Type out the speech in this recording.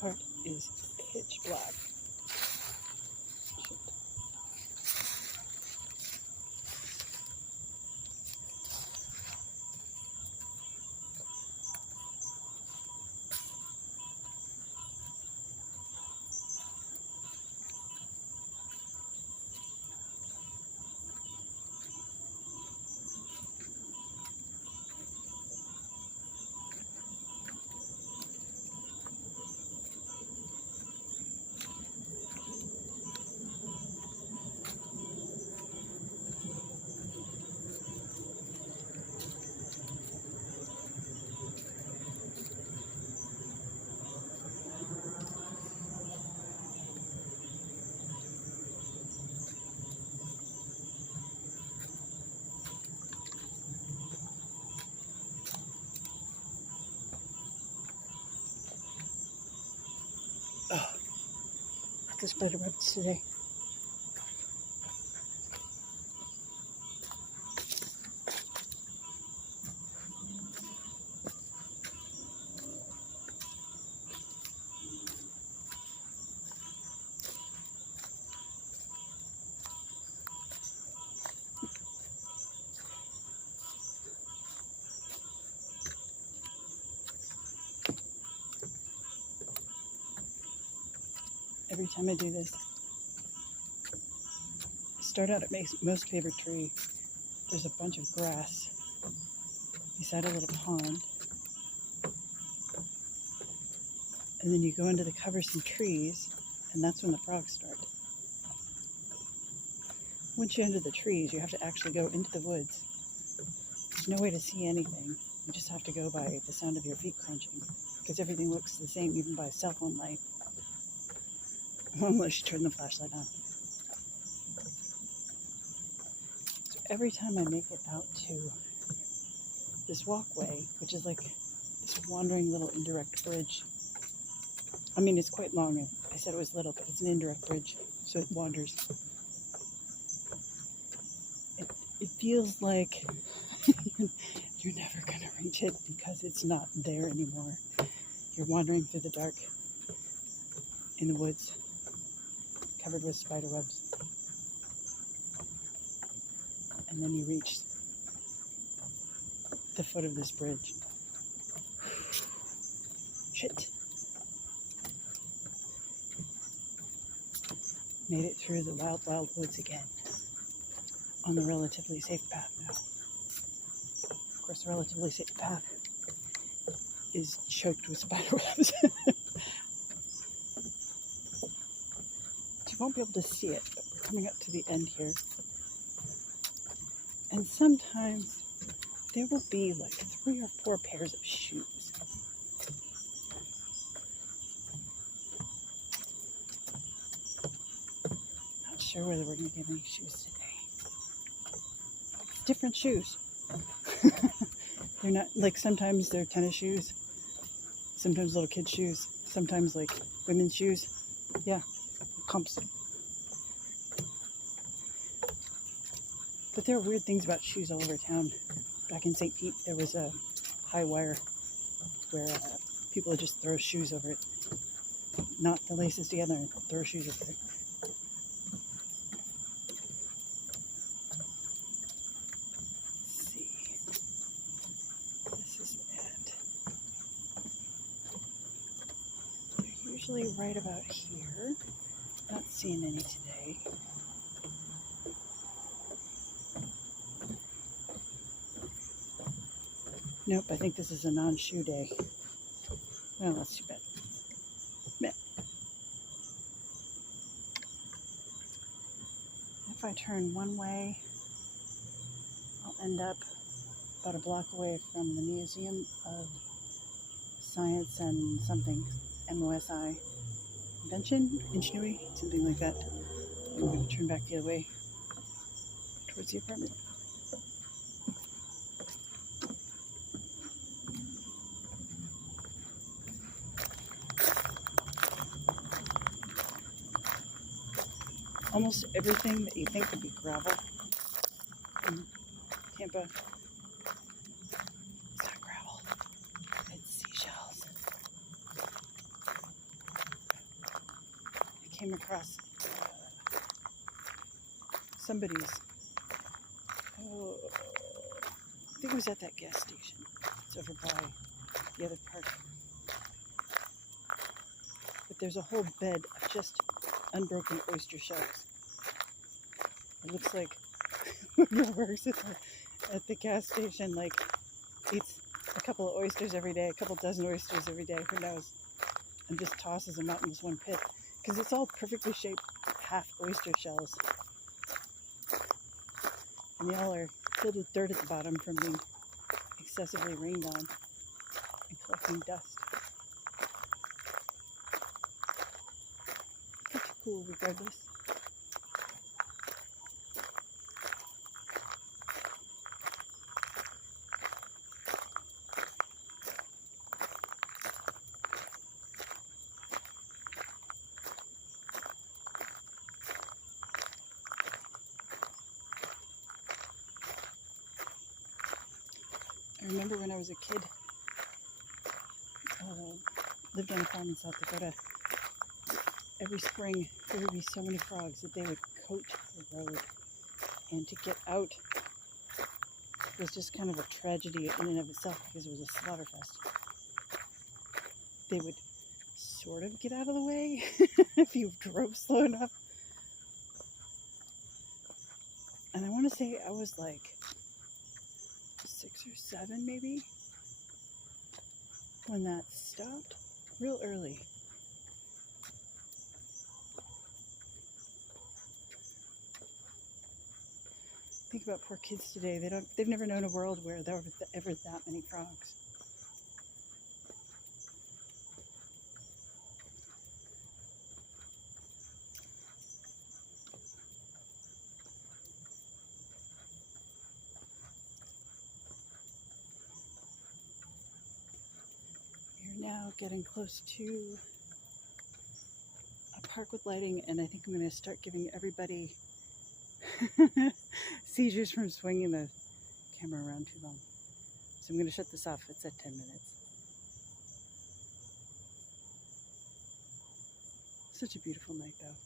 part is pitch black. Oh, look at the spiderwebs today. Every time I do this, I start out at my most favorite tree. There's a bunch of grass beside a little pond. And then you go into the covers and trees, and that's when the frogs start. Once you enter the trees, you have to actually go into the woods. There's no way to see anything. You just have to go by the sound of your feet crunching, because everything looks the same, even by cell phone light. Unless you turn the flashlight on. So every time I make it out to this walkway, which is like this wandering little indirect bridge. I mean, it's quite long. I said it was little, but it's an indirect bridge, so it wanders. It feels like you're never going to reach it because it's not there anymore. You're wandering through the dark in the woods, covered with spiderwebs. And then you reach the foot of this bridge. Shit. Made it through the wild, wild woods again. On the relatively safe path now. Of course, the relatively safe path is choked with spiderwebs. You won't be able to see it, but we're coming up to the end here. And sometimes there will be like 3 or 4 pairs of shoes. Not sure whether we're going to get any shoes today. It's different shoes. They're not, like sometimes they're tennis shoes, sometimes little kids' shoes, sometimes like women's shoes. Yeah. Pumps. But there are weird things about shoes all over town. Back in St. Pete, there was a high wire where people would just throw shoes over it, knot the laces together and throw shoes over it. Let's see. This is it. They're usually right about here. Not seeing any today. Nope, I think this is a non-shoe day. Well, that's too bad. Meh. If I turn one way, I'll end up about a block away from the Museum of Science and something, MOSI. Ingenuity, something like that. I'm going to turn back the other way towards the apartment. Almost everything that you think would be gravel in Tampa, it's not gravel, it's seashells. came across somebody's, oh, I think it was at that gas station. It's over by the other park. But there's a whole bed of just unbroken oyster shells. It looks like whoever works at the gas station, like, eats a couple of oysters every day, a couple dozen oysters every day, who knows, and just tosses them out in this one pit, because it's all perfectly shaped half oyster shells, and they all are filled with dirt at the bottom from being excessively rained on and collecting dust. Pretty cool regardless. I remember when I was a kid, lived on a farm in South Dakota. Every spring there would be so many frogs that they would coat the road, and to get out was just kind of a tragedy in and of itself because it was a slaughterfest. They would sort of get out of the way if you drove slow enough. And I want to say I was like 6 or 7 maybe when that stopped, real early. Think about poor kids today. They've never known a world where there were ever that many frogs. Now getting close to a park with lighting, and I think I'm going to start giving everybody seizures from swinging the camera around too long. So I'm going to shut this off. It's at 10 minutes. Such a beautiful night though.